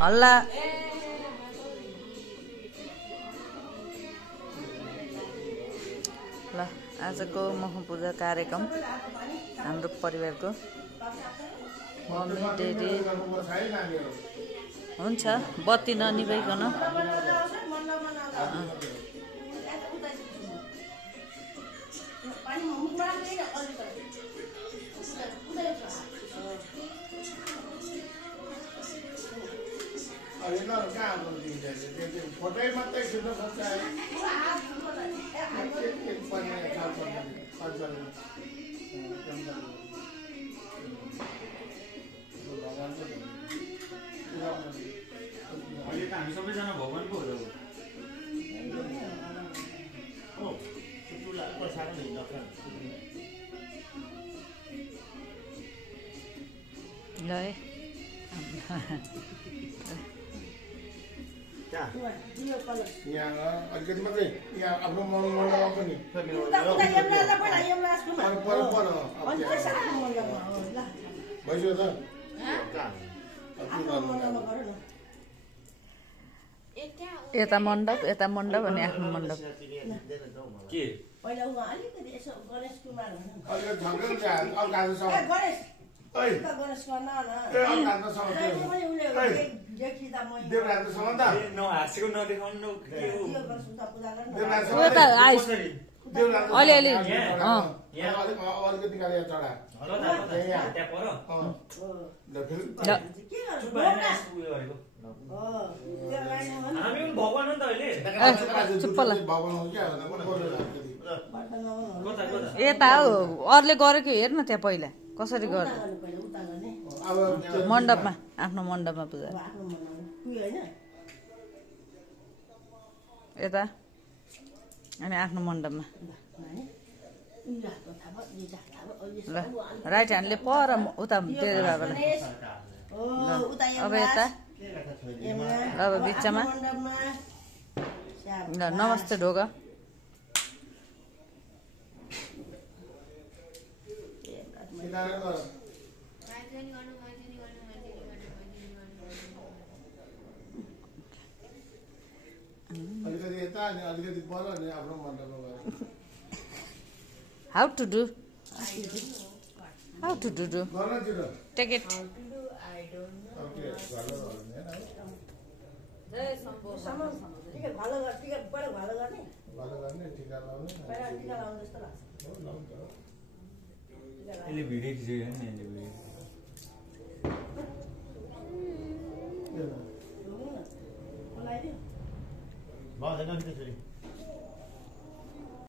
हल्ला ल आजको महपूजा कार्यक्रम हाम्रो परिवारको मम्मी डेडी हुन्छ बत्ती ननिभाइकन हामी सबैजना भगवान पो हो ल है यहाँ अलिकति मात्रै यहाँ आफ्नो मन्डलमा पनि भइसक्यो त यता मण्डप अनि आफ्नो मण्डप के नहाँसेको नदेखाउनु अलिअलि चुप्प ल यता हो अरूले गरेको हेर न त्यहाँ पहिला कसरी गर्छ मण्डपमा आफ्नो मण्डपमा पूजा यता अनि आफ्नो मण्डपमा ल राइट ह्यान्डले पर उता तेरे बाबालाई अब यता अब बिचमा ल नमस्ते ढोका How to do? Take it. यसले भिडियो खिचेको नि यसले